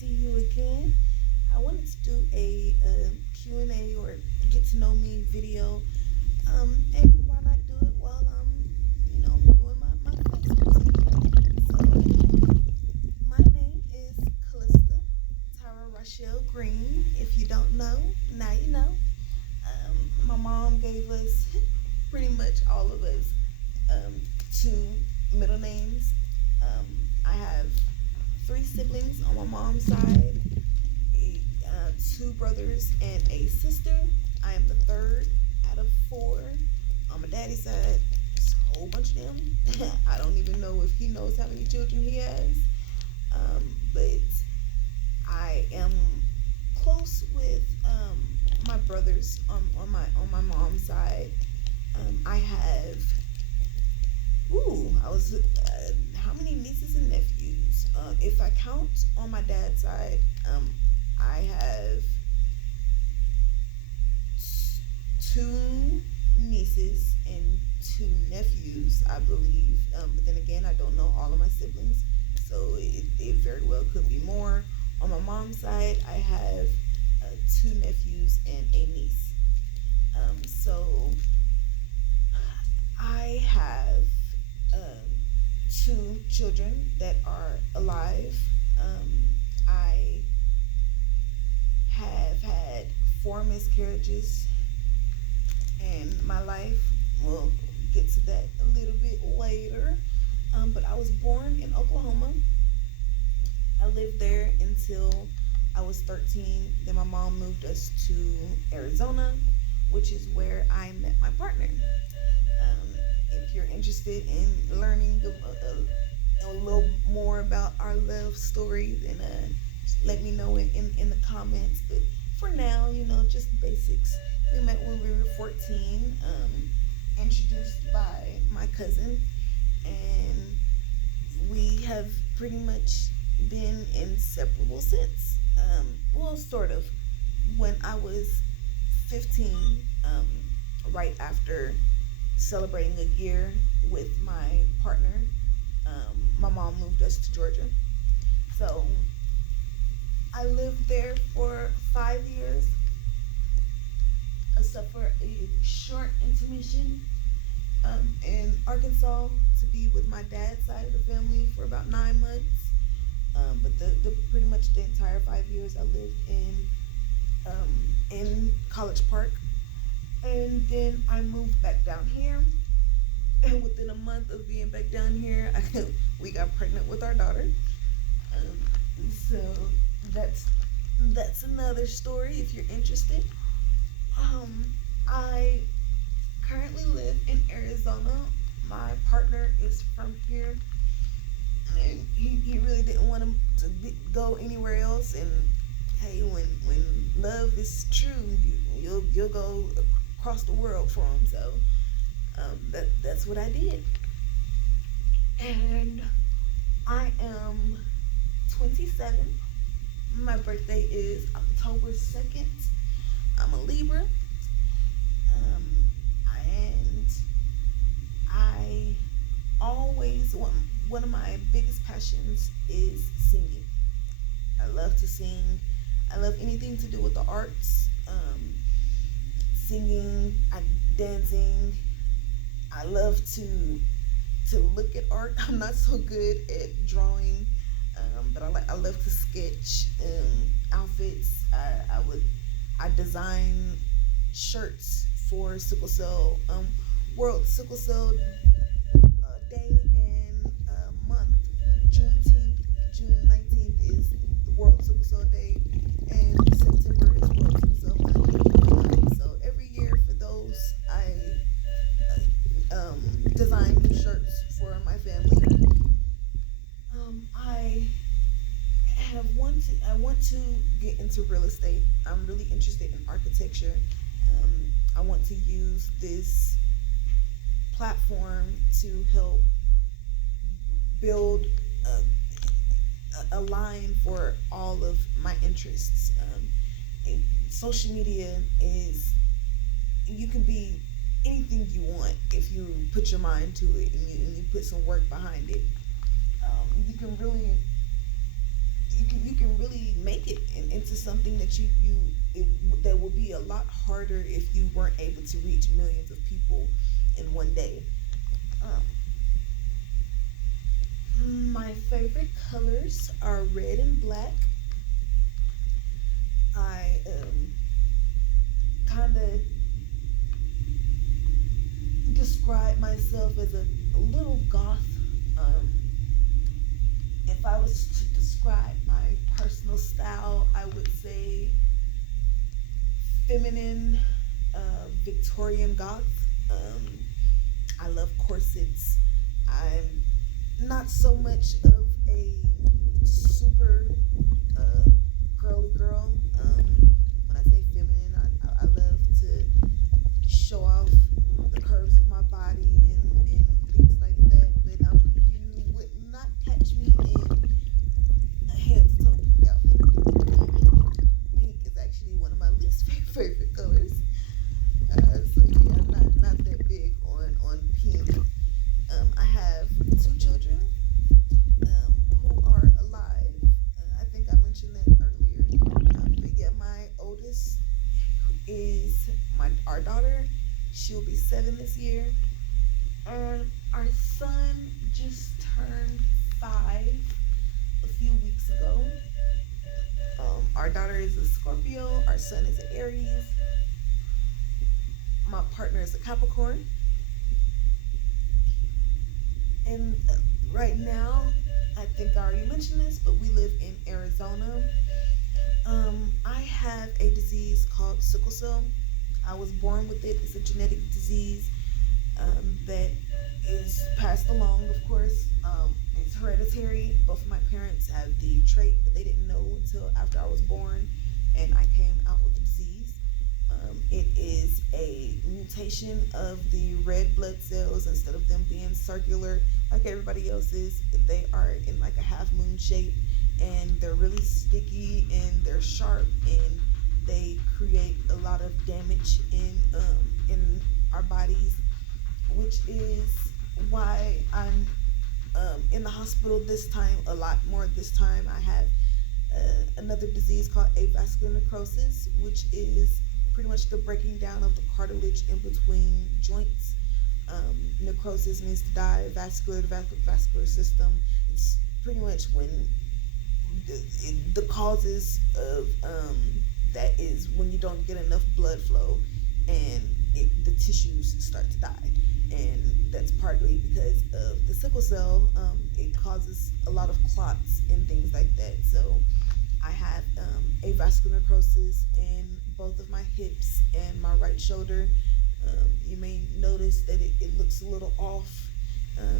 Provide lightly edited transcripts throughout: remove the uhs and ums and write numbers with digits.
see you again. I wanted to do a Q&A or get to know me video. And why not do it while I'm doing my face routine. So, my name is Callista Tyra Rochelle Green. If you don't know, now you know. My mom gave us, pretty much all of us, um, two middle names. Um, I have three siblings on my mom's side, two brothers and a sister. I am the third out of four. On my daddy's side, it's a whole bunch of them. I don't even know if he knows how many children he has. But I am close with my brothers on my mom's side. I have I was how many nieces and nephews? If I count on my dad's side, I have two nieces and two nephews, I believe. But then again, I don't know all of my siblings, so it very well could be more. On my mom's side, I have two nephews and a niece. So I have two children that are alive. I have had four miscarriages in my life. We'll get to that a little bit later. But I was born in Oklahoma. I lived there until I was 13. Then my mom moved us to Arizona, which is where I met my partner. If you're interested in learning a little more about our love story, then just let me know in the comments. But for now, just basics. We met when we were 14, introduced by my cousin, and we have pretty much been inseparable since. Well, sort of. When I was 15, right after celebrating a year with my partner, my mom moved us to Georgia. So I lived there for 5 years, except for a short intermission in Arkansas to be with my dad's side of the family for about 9 months. But the pretty much the entire 5 years I lived in College Park, and then I moved back down here. And within a month of being back down here, we got pregnant with our daughter. So that's another story if you're interested. I currently live in Arizona. My partner is from here, and he really didn't want to go anywhere else. And hey, when love is true, you'll go across the world for him. So that's what I did. And I am 27. My birthday is October 2nd. I'm a Libra. And I always one of my biggest passions is singing. I love to sing. I love anything to do with the arts. Singing, dancing. I love to look at art. I'm not so good at drawing, but I love to sketch outfits. I design shirts for sickle cell World Sickle Cell Day and month. June 19th is the World Sickle Cell Day, and September is World Sickle Cell Month. So every year for those, I design new shirts for my family. I want to get into real estate. I'm really interested in architecture. I want to use this platform to help build a line for all of my interests. And social media is, you can be anything you want if you put your mind to it and you put some work behind it. You can really that that would be a lot harder if you weren't able to reach millions of people in one day. My favorite colors are red and black. I kind of describe myself as a little goth. Um, if I was to describe my personal style, I would say feminine, Victorian goth. Um, I love corsets. I'm not so much of a super girly girl. When I say feminine, I love to show off the curves of my body and things like that. But you would not catch me in a head to toe pink outfit. Pink is actually one of my least favorite colors. So yeah, I'm not that big on pink. I have two children who are alive. I think I mentioned that earlier. But yeah, my oldest is our daughter. She'll be 7 this year, and our son just turned 5 a few weeks ago. Our daughter is a Scorpio. Our son is an Aries. My partner is a Capricorn. And right now, I think I already mentioned this, but we live in Arizona. I have a disease called sickle cell. I was born with it. It's a genetic disease that is passed along, of course. It's hereditary. Both of my parents have the trait, but they didn't know until after I was born and I came out with the disease. It is a mutation of the red blood cells. Instead of them being circular like everybody else's, they are in like a half moon shape, and they're really sticky and they're sharp, and they create a lot of damage in our bodies, which is why I'm in the hospital this time, a lot more this time. I have another disease called avascular necrosis, which is pretty much the breaking down of the cartilage in between joints. Necrosis means to die. Vascular, the vascular system. It's pretty much when the causes of that is when you don't get enough blood flow, and the tissues start to die, and that's partly because of the sickle cell. It causes a lot of clots and things like that. So I have avascular necrosis in both of my hips and my right shoulder. You may notice that it looks a little off.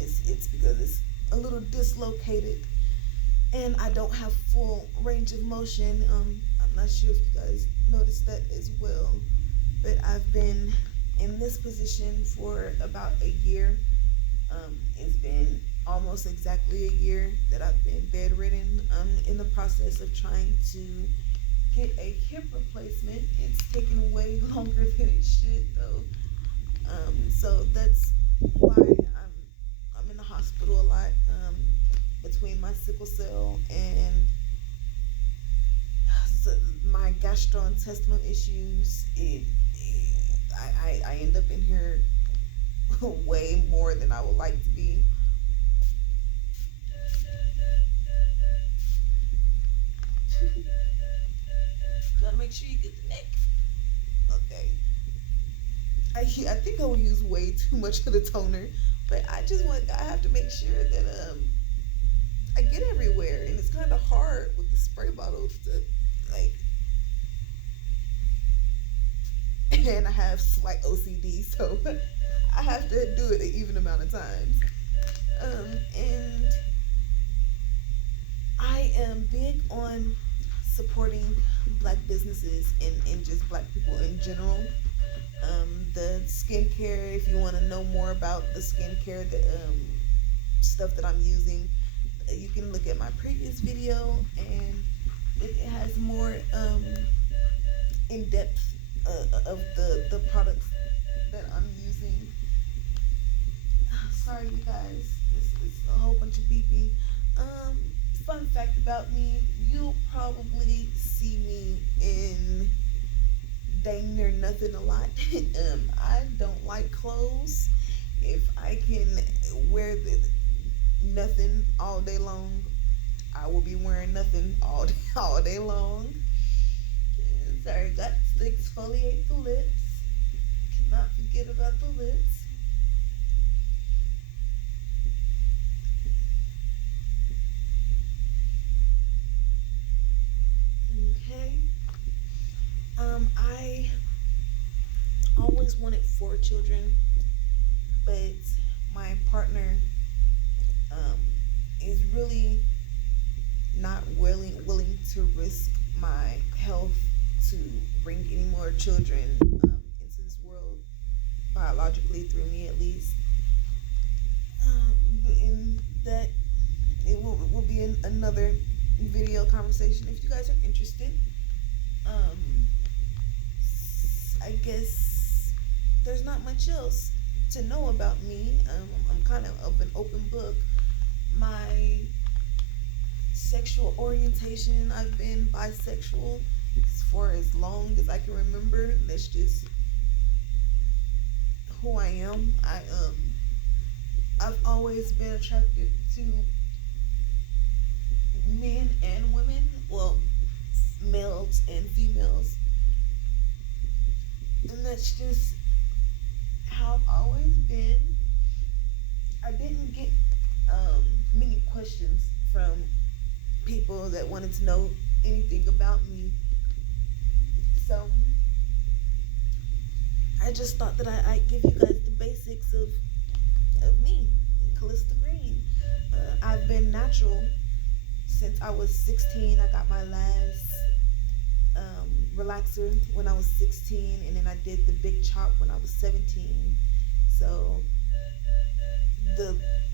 It's because it's a little dislocated, and I don't have full range of motion. I'm not sure if you guys noticed that as well, but I've been in this position for about a year. It's been almost exactly a year that I've been bedridden. I'm in the process of trying to get a hip replacement. It's taken way longer than it should, though. So that's why I'm in the hospital a lot, between my sickle cell and my gastrointestinal issues. I end up in here way more than I would like to be. Gotta make sure you get the neck. Okay. I think I will use way too much of the toner, but I have to make sure that I get everywhere, and it's kind of hard with the spray bottles to like. And I have slight OCD, so I have to do it an even amount of times. And I am big on supporting black businesses and just black people in general. The skincare, if you want to know more about the skincare, the stuff that I'm using, you can look at my previous video, and it has more in depth of the products that I'm using. Sorry, you guys, it's a whole bunch of beeping. fun fact about me, you'll probably see me in dang near nothing a lot. I don't like clothes. If I can wear nothing all day long, I will be wearing nothing all day, all day long. Sorry, got to exfoliate the lips. Cannot forget about the lips. Okay. I always wanted 4 children, but my partner um, is really not willing to risk my health to bring any more children into this world, biologically through me at least. And that it will be another video conversation if you guys are interested. Um, I guess there's not much else to know about me. I'm kind of an open book. My sexual orientation, I've been bisexual for as long as I can remember. That's just who I am. I've always been attracted to men and women, well, males and females, and that's just how I've always been. I didn't get many questions from people that wanted to know anything about me, so I just thought that I'd give you guys the basics of me, Callista Green. I've been natural since I was 16. I got my last relaxer when I was 16, and then I did the big chop when I was 17. So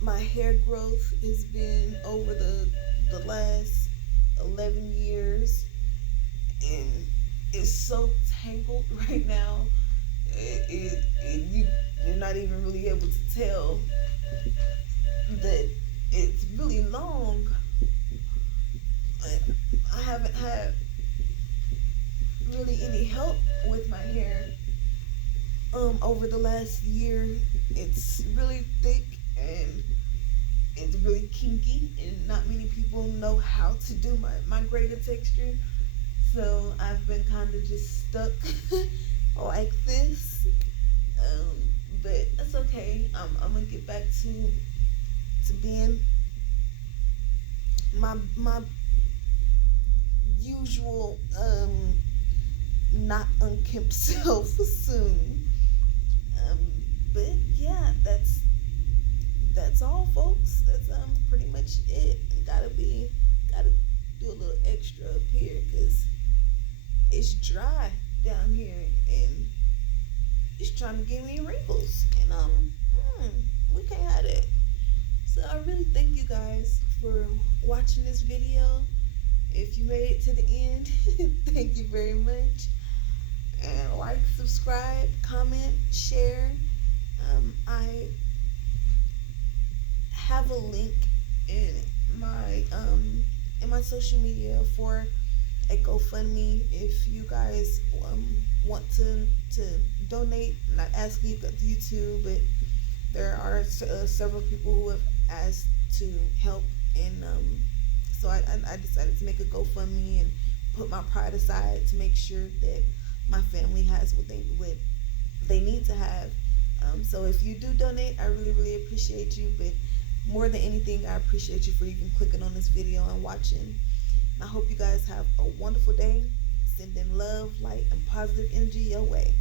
my hair growth has been over the last 11 years, and it's so tangled right now. You're not even really able to tell that it's really long. I haven't had really any help with my hair over the last year. It's really thick and it's really kinky, and not many people know how to do my braided texture. So I've been kind of just stuck like this. But that's okay. I'm gonna get back to being my usual not unkempt self soon. But yeah, that's all, folks. That's pretty much it. Gotta do a little extra up here because it's dry down here and it's trying to give me wrinkles, and we can't have that. So I really thank you guys for watching this video. If you made it to the end, thank you very much. And like, subscribe, comment, share. I have a link in my social media for a GoFundMe if you guys want to donate. I'm not asking you to, but there are several people who have asked to help, and so I decided to make a GoFundMe and put my pride aside to make sure that my family has what they need to have. So if you do donate, I really appreciate you, but more than anything, I appreciate you for even clicking on this video and watching. I hope you guys have a wonderful day. Sending love, light, and positive energy your way.